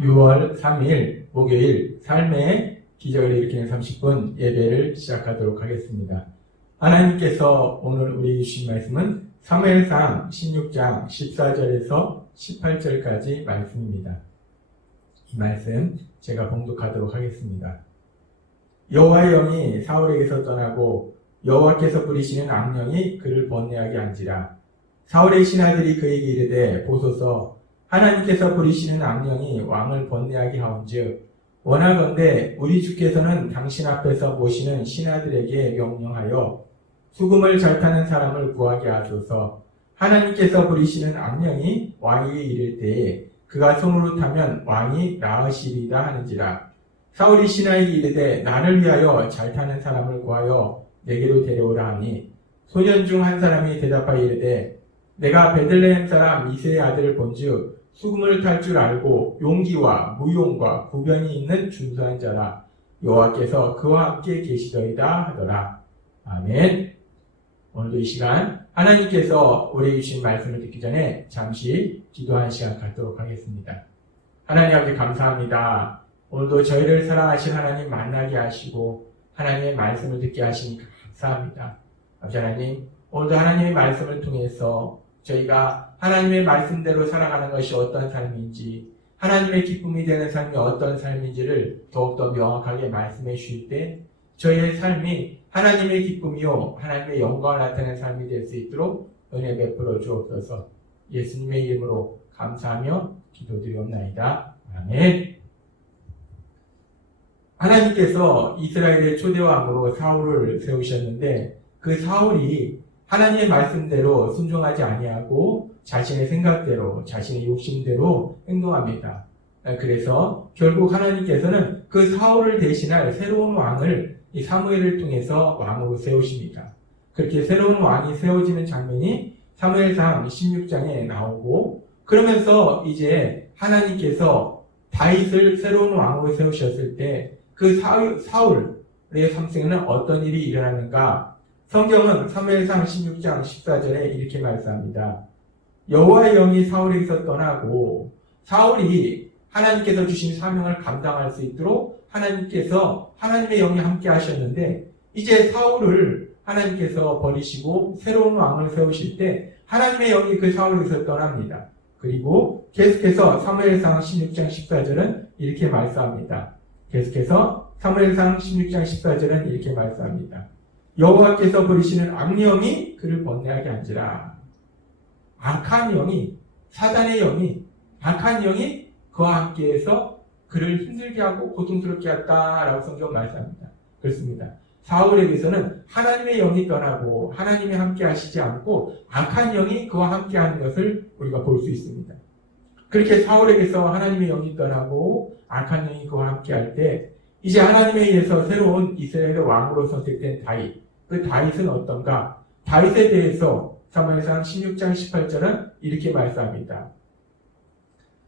6월 3일 목요일 삶의 기적을 일으키는 30분 예배를 시작하도록 하겠습니다. 하나님께서 오늘 우리 주신 말씀은 사무엘상 16장 14절에서 18절까지 말씀입니다. 이 말씀 제가 봉독하도록 하겠습니다. 여호와의 영이 사울에게서 떠나고 여호와께서 부리시는 악령이 그를 번뇌하게 한지라. 사울의 신하들이 그에게 이르되 보소서 하나님께서 부리시는 악령이 왕을 번뇌하게 하온즉 원하건대 우리 주께서는 당신 앞에서 모시는 신하들에게 명령하여 수금을 잘 타는 사람을 구하게 하소서. 하나님께서 부리시는 악령이 왕에게 이를 때에 그가 손으로 타면 왕이 나으시리다 하는지라. 사울이 신하에게 이르되 나를 위하여 잘 타는 사람을 구하여 내게로 데려오라 하니 소년 중 한 사람이 대답하여 이르되 내가 베들레헴 사람 이새의 아들을 본즉 수금을 탈 줄 알고 용기와 무용과 구변이 있는 준수한 자라. 여호와께서 그와 함께 계시더이다 하더라. 아멘. 오늘도 이 시간 하나님께서 우리에게 주신 말씀을 듣기 전에 잠시 기도하는 시간 갖도록 하겠습니다. 하나님 아버지 감사합니다. 오늘도 저희를 사랑하신 하나님 만나게 하시고 하나님의 말씀을 듣게 하시니 감사합니다. 아버지 하나님, 오늘도 하나님의 말씀을 통해서 저희가 하나님의 말씀대로 살아가는 것이 어떤 삶인지, 하나님의 기쁨이 되는 삶이 어떤 삶인지를 더욱더 명확하게 말씀해 주실 때 저희의 삶이 하나님의 기쁨이요 하나님의 영광을 나타내는 삶이 될 수 있도록 은혜 베풀어 주옵소서. 예수님의 이름으로 감사하며 기도드리옵나이다. 아멘. 하나님께서 이스라엘의 초대왕으로 사울을 세우셨는데 그 사울이 하나님의 말씀대로 순종하지 아니하고 자신의 생각대로 자신의 욕심대로 행동합니다. 그래서 결국 하나님께서는 그 사울을 대신할 새로운 왕을 이 사무엘을 통해서 왕으로 세우십니다. 그렇게 새로운 왕이 세워지는 장면이 사무엘상 16장에 나오고 그러면서 이제 하나님께서 다윗을 새로운 왕으로 세우셨을 때 그 사울의 삶속에는 어떤 일이 일어나는가? 성경은 사무엘상 16장 14절에 이렇게 말씀합니다. 여호와의 영이 사울에게서 떠나고 사울이 하나님께서 주신 사명을 감당할 수 있도록 하나님께서 하나님의 영이 함께 하셨는데 이제 사울을 하나님께서 버리시고 새로운 왕을 세우실 때 하나님의 영이 그 사울에게서 떠납니다. 그리고 계속해서 사무엘상 16장 14절은 이렇게 말씀합니다. 계속해서 사무엘상 16장 14절은 이렇게 말씀합니다. 여호와께서 부리시는 악령이 그를 번뇌하게 한지라. 악한 영이, 사단의 영이, 악한 영이 그와 함께해서 그를 힘들게 하고 고통스럽게 했다라고 성경 말씀합니다. 그렇습니다. 사울에게서는 하나님의 영이 떠나고 하나님이 함께 하시지 않고 악한 영이 그와 함께 하는 것을 우리가 볼 수 있습니다. 그렇게 사울에게서 하나님의 영이 떠나고 악한 영이 그와 함께 할 때 이제 하나님에 의해서 새로운 이스라엘의 왕으로 선택된 다윗, 그 다윗은 어떤가? 다윗에 대해서 사무엘상 16장 18절은 이렇게 말씀합니다.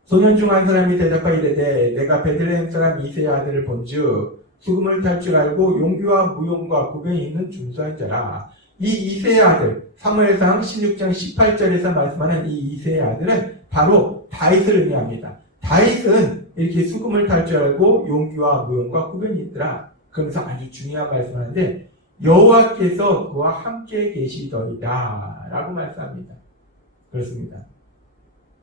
소년 중 한 사람이 대답하여 이르되 내가 베들레헴 사람 이새의 아들을 본즉 수금을 탈 줄 알고 용기와 무용과 구변이 있는 준수한 자라. 이 이새의 아들, 사무엘상 16장 18절에서 말씀하는 이 이새의 아들은 바로 다윗을 의미합니다. 다윗은 이렇게 수금을 탈 줄 알고 용기와 무용과 구변이 있더라. 그러면서 아주 중요한 말씀하는데 여호와께서 그와 함께 계시더이다 라고 말씀합니다. 그렇습니다.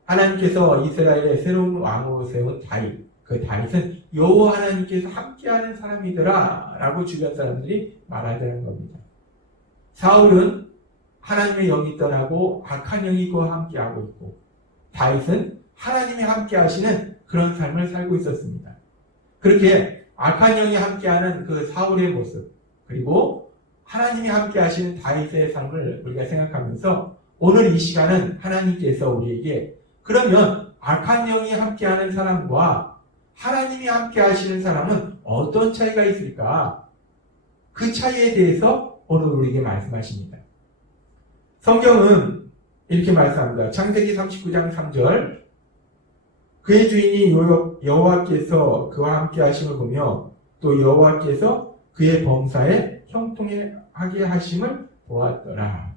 하나님께서 이스라엘의 새로운 왕으로 세운 다윗, 그 다윗은 여호와 하나님께서 함께하는 사람이더라 라고 주변 사람들이 말하자는 겁니다. 사울은 하나님의 영이 떠나고 악한 영이 그와 함께하고 있고 다윗은 하나님이 함께하시는 그런 삶을 살고 있었습니다. 그렇게 악한 영이 함께하는 그 사울의 모습 그리고 하나님이 함께하시는 다윗의 삶을 우리가 생각하면서 오늘 이 시간은 하나님께서 우리에게 그러면 악한 영이 함께하는 사람과 하나님이 함께하시는 사람은 어떤 차이가 있을까? 그 차이에 대해서 오늘 우리에게 말씀하십니다. 성경은 이렇게 말씀합니다. 창세기 39장 3절 그의 주인이 여호와께서 그와 함께 하심을 보며 또 여호와께서 그의 범사에 형통하게 하심을 보았더라.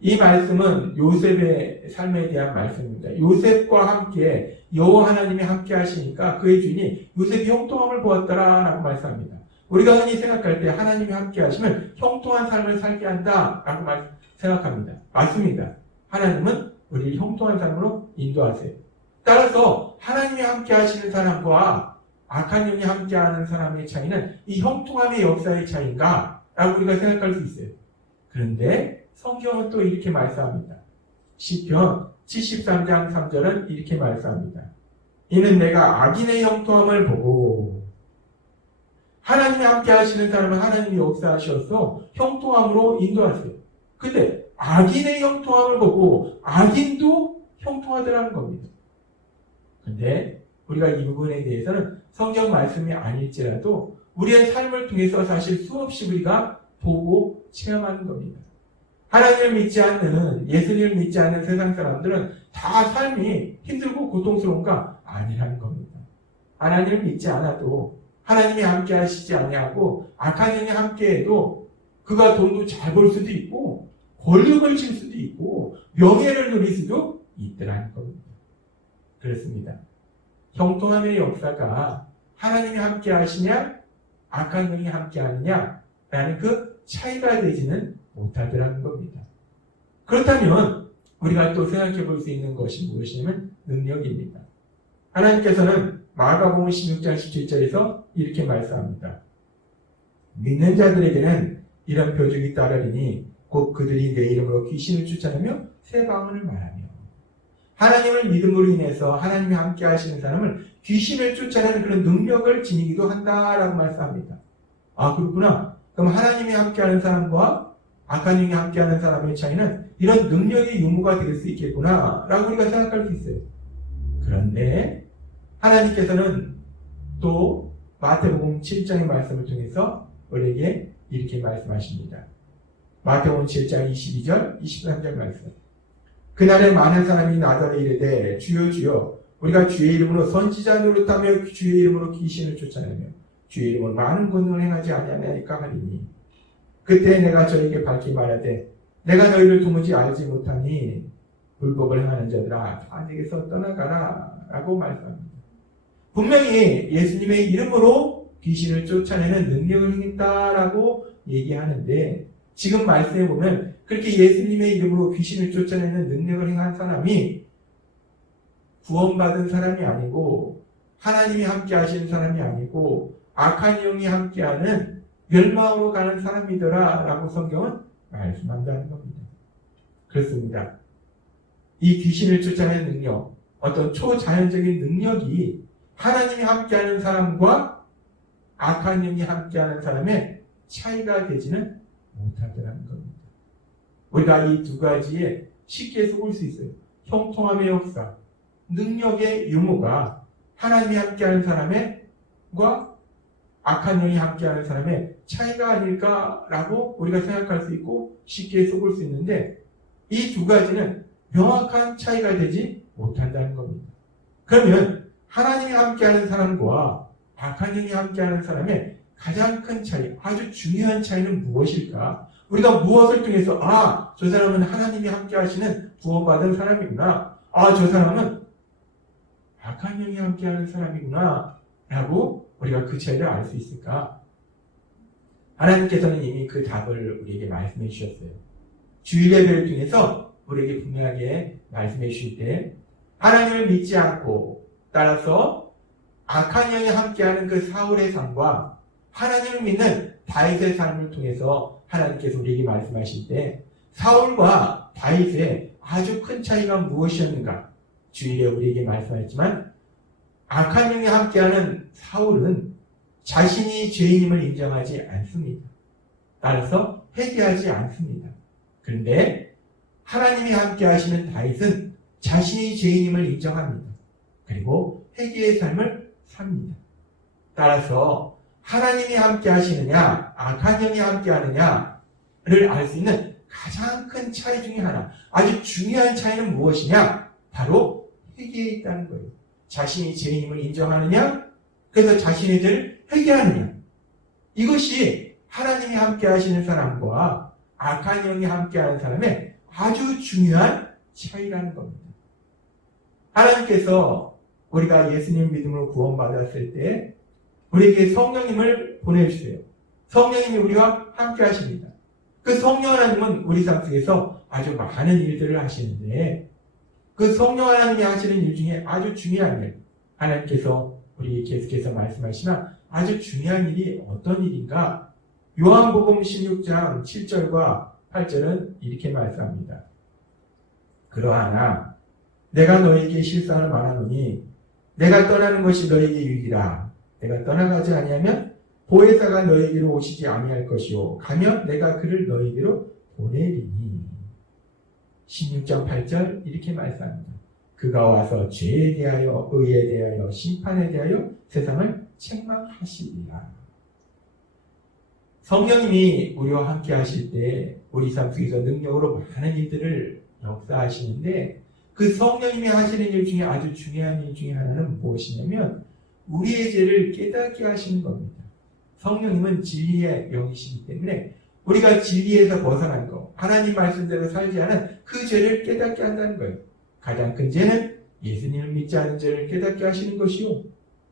이 말씀은 요셉의 삶에 대한 말씀입니다. 요셉과 함께 여호와 하나님이 함께 하시니까 그의 주인이 요셉이 형통함을 보았더라라고 말씀합니다. 우리가 흔히 생각할 때 하나님이 함께 하시면 형통한 삶을 살게 한다라고 생각합니다. 맞습니다. 하나님은 우리를 형통한 삶으로 인도하세요. 따라서 하나님이 함께 하시는 사람과 악한 영이 함께하는 사람의 차이는 이 형통함의 역사의 차이인가? 라고 우리가 생각할 수 있어요. 그런데 성경은 또 이렇게 말씀합니다. 시편 73장 3절은 이렇게 말씀합니다. 이는 내가 악인의 형통함을 보고 하나님이 함께 하시는 사람은 하나님이 역사하셔서 형통함으로 인도하세요. 근데 악인의 형통함을 보고 악인도 형통하더라는 겁니다. 근데 우리가 이 부분에 대해서는 성경 말씀이 아닐지라도 우리의 삶을 통해서 사실 수없이 우리가 보고 체험하는 겁니다. 하나님을 믿지 않는, 예수님을 믿지 않는 세상 사람들은 다 삶이 힘들고 고통스러운가? 아니라는 겁니다. 하나님을 믿지 않아도 하나님이 함께 하시지 아니하고 악한 영이 함께해도 그가 돈도 잘 벌 수도 있고 권력을 질 수도 있고 명예를 누릴 수도 있더라는 겁니다. 그렇습니다. 형통함의 역사가 하나님이 함께 하시냐 악한 영이 함께 하느냐 라는 그 차이가 되지는 못하더라는 겁니다. 그렇다면 우리가 또 생각해 볼 수 있는 것이 무엇이냐면 능력입니다. 하나님께서는 마가복음 16장 17절에서 이렇게 말씀합니다. 믿는 자들에게는 이런 표적이 따르리니 곧 그들이 내 이름으로 귀신을 쫓아내며 새 방언을 말하며. 하나님을 믿음으로 인해서 하나님이 함께 하시는 사람을 귀신을 쫓아내는 그런 능력을 지니기도 한다라고 말씀합니다. 아, 그렇구나. 그럼 하나님이 함께하는 사람과 악한 영이 함께하는 사람의 차이는 이런 능력의 유무가 될 수 있겠구나 라고 우리가 생각할 수 있어요. 그런데 하나님께서는 또 마태복음 7장의 말씀을 통해서 우리에게 이렇게 말씀하십니다. 마태복음 7장 22절 23절 말씀. 그날에 많은 사람이 나더러 이르되 주여 주여 우리가 주의 이름으로 선지자 노릇하며 주의 이름으로 귀신을 쫓아내며 주의 이름으로 많은 권능을 행하지 아니하나이까 하리니 그때 내가 저에게 밝히 말하되 내가 너희를 도무지 알지 못하니 불법을 행하는 자들아 다 내게서 떠나가라 라고 말씀합니다. 분명히 예수님의 이름으로 귀신을 쫓아내는 능력을 행했다라고 얘기하는데 지금 말씀해 보면 그렇게 예수님의 이름으로 귀신을 쫓아내는 능력을 행한 사람이 구원받은 사람이 아니고 하나님이 함께 하시는 사람이 아니고 악한 영이 함께하는 멸망으로 가는 사람이더라 라고 성경은 말씀한다는 겁니다. 그렇습니다. 이 귀신을 쫓아내는 능력, 어떤 초자연적인 능력이 하나님이 함께하는 사람과 악한 영이 함께하는 사람의 차이가 되지는 못하더라는 겁니다. 우리가 이 두 가지에 쉽게 속을 수 있어요. 형통함의 역사, 능력의 유무가 하나님이 함께하는 사람과 악한 영이 함께하는 사람의 차이가 아닐까라고 우리가 생각할 수 있고 쉽게 속을 수 있는데 이 두 가지는 명확한 차이가 되지 못한다는 겁니다. 그러면 하나님이 함께하는 사람과 악한 영이 함께하는 사람의 가장 큰 차이, 아주 중요한 차이는 무엇일까? 우리가 무엇을 통해서 저 사람은 하나님이 함께 하시는 구원받은 사람이구나. 저 사람은 악한 영이 함께 하는 사람이구나. 라고 우리가 그 차이를 알 수 있을까? 하나님께서는 이미 그 답을 우리에게 말씀해 주셨어요. 주일 예배를 통해서 우리에게 분명하게 말씀해 주실 때 하나님을 믿지 않고 따라서 악한 영이 함께하는 그 사울의 삶과 하나님을 믿는 다윗의 삶을 통해서 하나님께서 우리에게 말씀하실 때 사울과 다윗의 아주 큰 차이가 무엇이었는가? 주일에 우리에게 말씀하셨지만 악한 영이 함께하는 사울은 자신이 죄인임을 인정하지 않습니다. 따라서 회개하지 않습니다. 그런데 하나님이 함께하시는 다윗은 자신이 죄인임을 인정합니다. 그리고 회개의 삶을 삽니다. 따라서 하나님이 함께 하시느냐 악한 영이 함께 하느냐를 알 수 있는 가장 큰 차이 중에 하나, 아주 중요한 차이는 무엇이냐? 바로 회개에 있다는 거예요. 자신이 죄인임을 인정하느냐, 그래서 자신의 죄를 회개하느냐. 이것이 하나님이 함께 하시는 사람과 악한 영이 함께 하는 사람의 아주 중요한 차이라는 겁니다. 하나님께서 우리가 예수님 믿음으로 구원받았을 때 우리에게 성령님을 보내주세요. 성령님이 우리와 함께 하십니다. 그 성령 하나님은 우리 삶 속에서 아주 많은 일들을 하시는데 그 성령 하나님이 하시는 일 중에 아주 중요한 일, 하나님께서 우리 계속해서 말씀하시나 아주 중요한 일이 어떤 일인가? 요한복음 16장 7절과 8절은 이렇게 말씀합니다. 그러하나 내가 너에게 실상을 말하노니 내가 떠나는 것이 너에게 유익이라. 내가 떠나가지 아니하면 보혜사가 너에게로 오시지 아니할 것이요 가면 내가 그를 너에게로 보내리니. 16장 8절 이렇게 말씀합니다. 그가 와서 죄에 대하여 의에 대하여 심판에 대하여 세상을 책망하시리라. 성령님이 우리와 함께 하실 때 우리 삶 속에서 능력으로 많은 일들을 역사하시는데 그 성령님이 하시는 일 중에 아주 중요한 일 중에 하나는 무엇이냐면 우리의 죄를 깨닫게 하시는 겁니다. 성령님은 진리의 영이시기 때문에 우리가 진리에서 벗어난 것, 하나님 말씀대로 살지 않은 그 죄를 깨닫게 한다는 거예요. 가장 큰 죄는 예수님을 믿지 않은 죄를 깨닫게 하시는 것이요.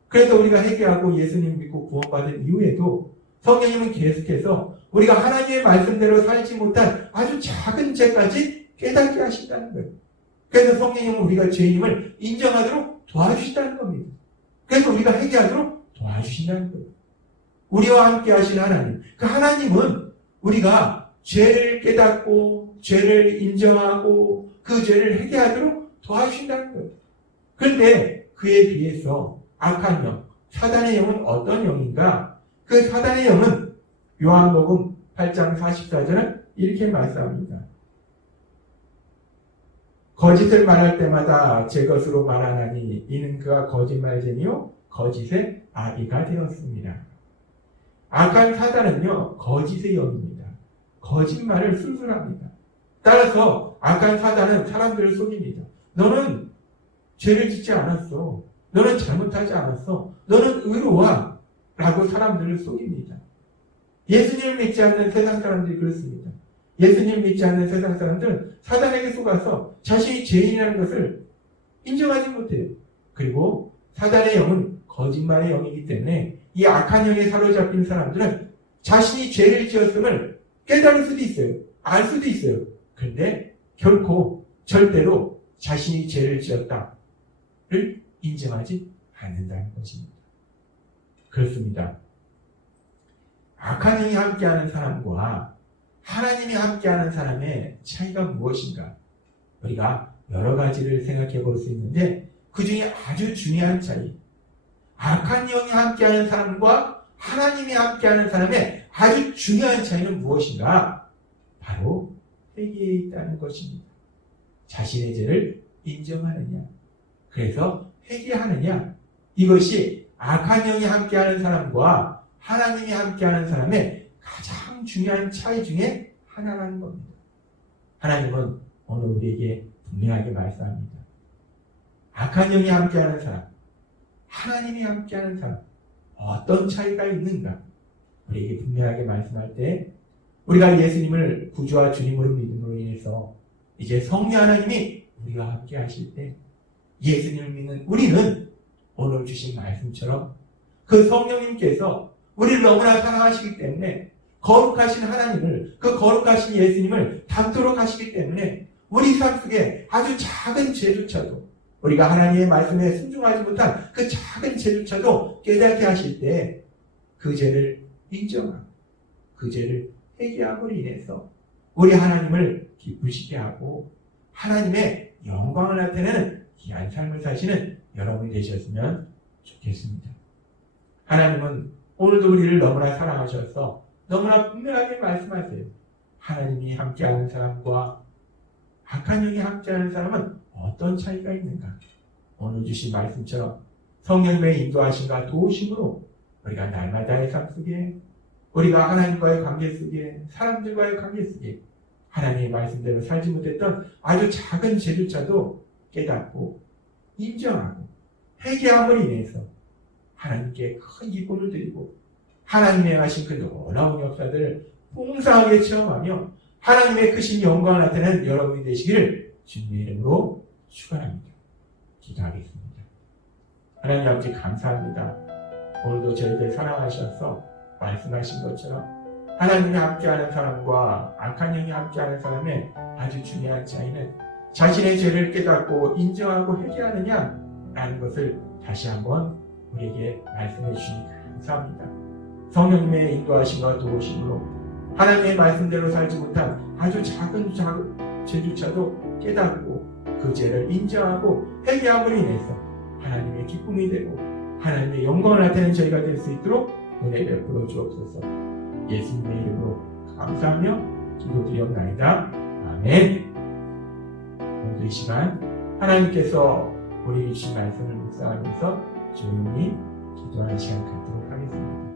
그래서 우리가 회개하고 예수님 믿고 구원받은 이후에도 성령님은 계속해서 우리가 하나님의 말씀대로 살지 못한 아주 작은 죄까지 깨닫게 하신다는 거예요. 그래서 성령님은 우리가 죄임을 인정하도록 도와주신다는 겁니다. 그래서 우리가 회개하도록 도와주신다는 거예요. 우리와 함께 하신 하나님, 그 하나님은 우리가 죄를 깨닫고 죄를 인정하고 그 죄를 회개하도록 도와주신다는 거예요. 그런데 그에 비해서 악한 영, 사단의 영은 어떤 영인가? 그 사단의 영은 요한복음 8장 44절은 이렇게 말씀합니다. 거짓을 말할 때마다 제 것으로 말하나니 이는 그가 거짓말쟁이요 거짓의 아비가 되었습니다. 악한 사단은요 거짓의 영입니다. 거짓말을 술술합니다. 따라서 악한 사단은 사람들을 속입니다. 너는 죄를 짓지 않았어. 너는 잘못하지 않았어. 너는 의로 와. 라고 사람들을 속입니다. 예수님을 믿지 않는 세상 사람들이 그렇습니다. 예수님을 믿지 않는 세상 사람들은 사단에게 속아서 자신이 죄인이라는 것을 인정하지 못해요. 그리고 사단의 영은 거짓말의 영이기 때문에 이 악한 영에 사로잡힌 사람들은 자신이 죄를 지었음을 깨달을 수도 있어요. 알 수도 있어요. 그런데 결코 절대로 자신이 죄를 지었다를 인정하지 않는다는 것입니다. 그렇습니다. 악한 영이 함께하는 사람과 하나님이 함께하는 사람의 차이가 무엇인가? 우리가 여러 가지를 생각해 볼 수 있는데 그 중에 아주 중요한 차이, 악한 영이 함께하는 사람과 하나님이 함께하는 사람의 아주 중요한 차이는 무엇인가? 바로 회개에 있다는 것입니다. 자신의 죄를 인정하느냐, 그래서 회개하느냐, 이것이 악한 영이 함께하는 사람과 하나님이 함께하는 사람의 가장 중요한 차이 중에 하나라는 겁니다. 하나님은 오늘 우리에게 분명하게 말씀합니다. 악한 영이 함께하는 사람, 하나님이 함께하는 사람, 어떤 차이가 있는가? 우리에게 분명하게 말씀할 때 우리가 예수님을 구주와 주님으로 믿음으로 인해서 이제 성령 하나님이 우리와 함께 하실 때 예수님을 믿는 우리는 오늘 주신 말씀처럼 그 성령님께서 우리를 너무나 사랑하시기 때문에 거룩하신 하나님을, 그 거룩하신 예수님을 닮도록 하시기 때문에 우리 삶 속에 아주 작은 죄조차도, 우리가 하나님의 말씀에 순종하지 못한 그 작은 죄조차도 깨닫게 하실 때 그 죄를 인정하고 그 죄를 회개함으로 인해서 우리 하나님을 기쁘시게 하고 하나님의 영광을 나타내는 귀한 삶을 사시는 여러분이 되셨으면 좋겠습니다. 하나님은 오늘도 우리를 너무나 사랑하셔서 너무나 분명하게 말씀하세요. 하나님이 함께하는 사람과 악한 영이 함께하는 사람은 어떤 차이가 있는가? 오늘 주신 말씀처럼 성령님의 인도하심과 도우심으로 우리가 날마다의 삶 속에, 우리가 하나님과의 관계 속에, 사람들과의 관계 속에 하나님의 말씀대로 살지 못했던 아주 작은 죄조차도 깨닫고 인정하고 회개함으로 인해서 하나님께 큰 기쁨을 드리고 하나님의 하신 그 놀라운 역사들을 풍성하게 체험하며 하나님의 크신 영광을 나타내는 여러분이 되시기를 주님의 이름으로 축원합니다. 기도하겠습니다. 하나님 아버지 감사합니다. 오늘도 저희들 사랑하셔서 말씀하신 것처럼 하나님이 함께하는 사람과 악한 영이 함께하는 사람의 아주 중요한 차이는 자신의 죄를 깨닫고 인정하고 회개하느냐라는 것을 다시 한번 우리에게 말씀해 주시니 감사합니다. 성령님의 인도하심과 도우심으로 하나님의 말씀대로 살지 못한 아주 작은 죄조차도 깨닫고 그 죄를 인정하고 회개함으로 인해서 하나님의 기쁨이 되고 하나님의 영광을 나타내는 저희가 될 수 있도록 은혜 베풀어 주옵소서. 예수님의 이름으로 감사하며 기도드리옵나이다. 아멘. 오늘 이 시간 하나님께서 우리 주신 말씀을 묵상하면서 조용히 기도하는 시간 갖도록 하겠습니다.